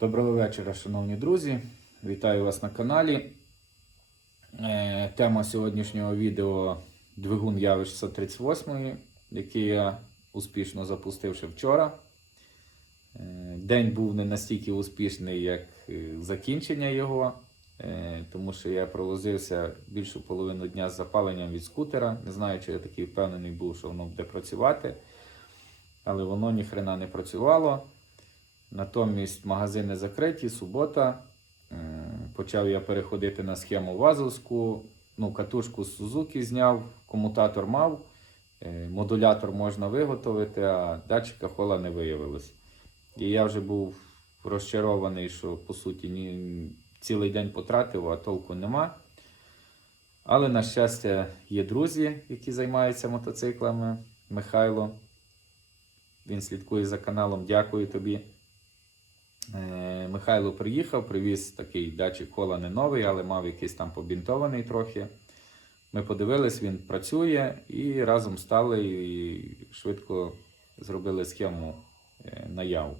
Доброго вечора, шановні друзі. Вітаю вас на каналі. Е, Тема сьогоднішнього відео двигун Яви 638, який я успішно запустив ще вчора. Е, День був не настільки успішний, як е, закінчення його, тому що я провозився більшу половину дня з запаленням від скутера. Не знаю, чи я такий впевнений був, що воно буде працювати, але воно ніхрена не працювало. Натомість магазини закриті, субота. Почав я переходити на схему вазовську. Ну, катушку з Сузуки зняв, комутатор мав, е, модулятор можна виготовити, а датчика хола не виявилось. І я вже був розчарований, що по суті ні, цілий день потратив, а толку нема. Але, на щастя, є друзі, які займаються мотоциклами. Михайло. Він слідкує за каналом. Дякую тобі. Е, Михайло приїхав, привіз такий датчик кола не новий, але мав якийсь там побінтований трохи. Ми подивились, він працює і разом стали і швидко зробили схему е, наяву.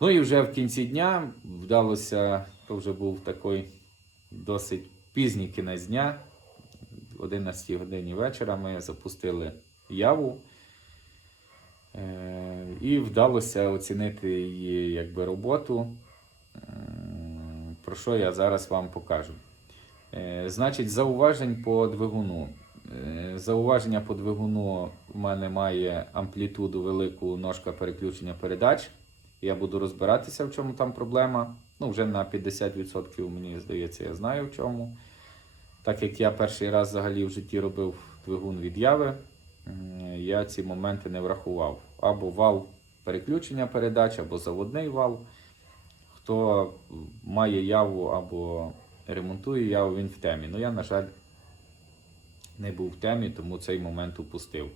Ну і вже в кінці дня вдалося, то вже був такий досить пізній кінець дня. В 11 годині вечора ми запустили яву. Е, І вдалося оцінити її якби, роботу, про що я зараз вам покажу. Е, Значить, зауважень по двигуну. Е, Зауваження по двигуну у мене має амплітуду велику ножка переключення передач. Я буду розбиратися, в чому там проблема. Ну, вже на 50% мені здається, я знаю в чому. Так як я перший раз взагалі в житті робив двигун від яви, я ці моменти не врахував. Або вал переключення передач, або заводний вал. Хто має яву або ремонтує яву, він в темі. Ну я, на жаль, не був в темі, тому цей момент упустив.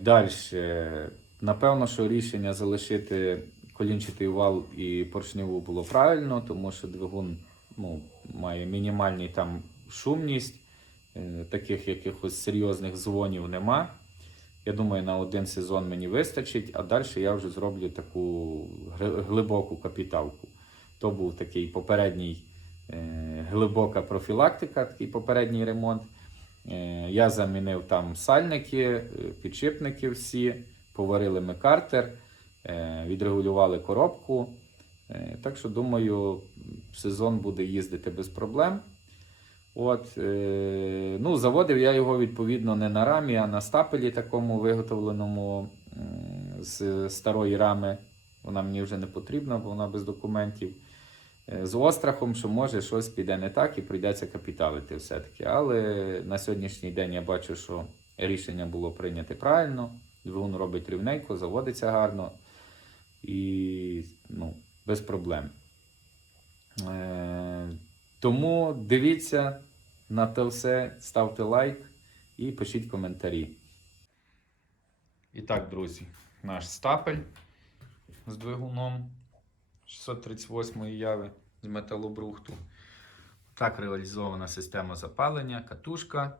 Далі. Напевно, що рішення залишити колінчатий вал і поршневу було правильно, тому що двигун ну, має мінімальний там шумність. Е, таких якихось серйозних дзвонів нема. Я думаю, на один сезон мені вистачить, а далі я вже зроблю таку глибоку капіталку. То був такий попередній е, глибока профілактика, такий попередній ремонт. Е, я замінив там сальники, підшипники всі, поварили ми картер, відрегулювали коробку. Так що, думаю, сезон буде їздити без проблем. От, е, ну, заводив я його відповідно не на рамі, а на стапелі такому виготовленому з старої рами. Вона мені вже не потрібна, бо вона без документів. Е, з острахом, що може щось піде не так і прийдеться капіталити все-таки. Але на сьогоднішній день я бачу, що рішення було прийняте правильно. Двигун робить рівненько, заводиться гарно і ну, без проблем. Е, тому дивіться на те все, ставте лайк і пишіть коментарі. І так, друзі, наш стапель з двигуном 638-ї яви з металобрухту. Так реалізована система запалення, катушка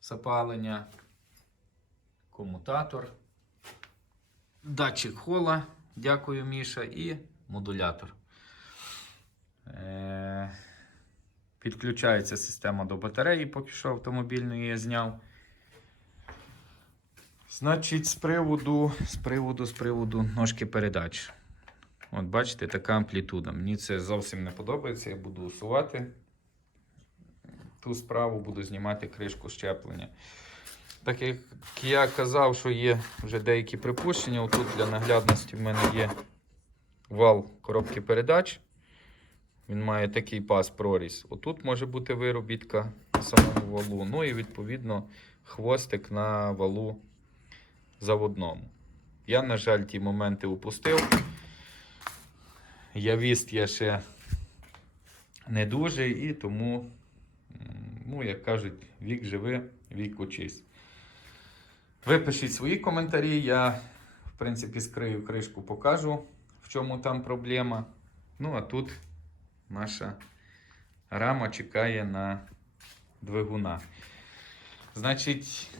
запалення, комутатор, датчик хола, дякую, Міша, і модулятор. Підключається система до батареї, поки що автомобільної я зняв. Значить, з приводу, з приводу, з приводу ножки передач. От бачите, така амплітуда. Мені це зовсім не подобається. Я буду усувати ту справу, буду знімати кришку щеплення. Так як я казав, що є вже деякі припущення. Отут для наглядності в мене є вал коробки передач. Він має такий пас проріз. Отут може бути виробітка на самому валу. Ну і відповідно хвостик на валу заводному. Я, на жаль, ті моменти упустив. Явіст я ще не дуже, і тому, ну, як кажуть, вік живи, вік учись. Ви пишіть свої коментарі. Я, в принципі, скрию кришку, покажу, в чому там проблема. Ну, а тут наша рама чекає на двигуна. Значить,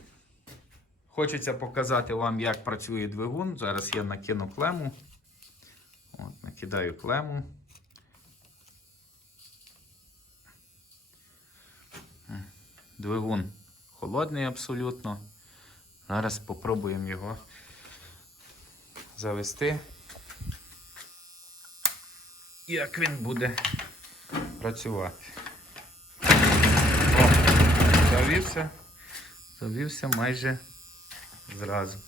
хочеться показати вам, як працює двигун. Зараз я накину клему. От, накидаю клему. Двигун холодний абсолютно. Зараз спробуємо його завести. Як він буде працювати. О, завівся. Завівся майже зразу.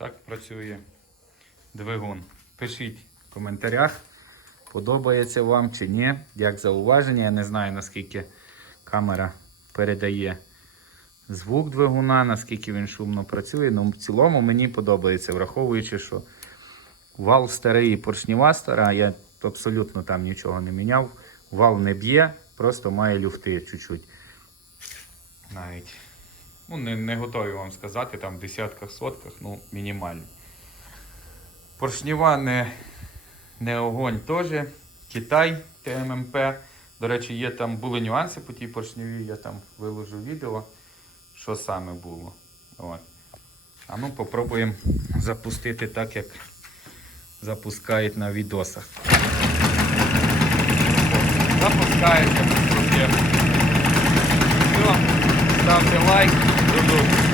Отак працює двигун. Пишіть в коментарях, подобається вам чи ні. Як зауваження, я не знаю наскільки камера передає звук двигуна, наскільки він шумно працює. Ну, в цілому мені подобається, враховуючи, що вал старий і поршніва стара, я абсолютно там нічого не міняв. Вал не б'є, просто має люфти чуть-чуть. Навіть. Ну, не, не готові вам сказати, там в десятках, сотках, ну, мінімально. Поршніва не, не огонь теж. Китай ТММП. До речі, є там були нюанси по тій поршневій, я там виложу відео, що саме було. От. А ну попробуємо запустити так, як запускають на відосах. Запускається. Все, ставте лайк, до.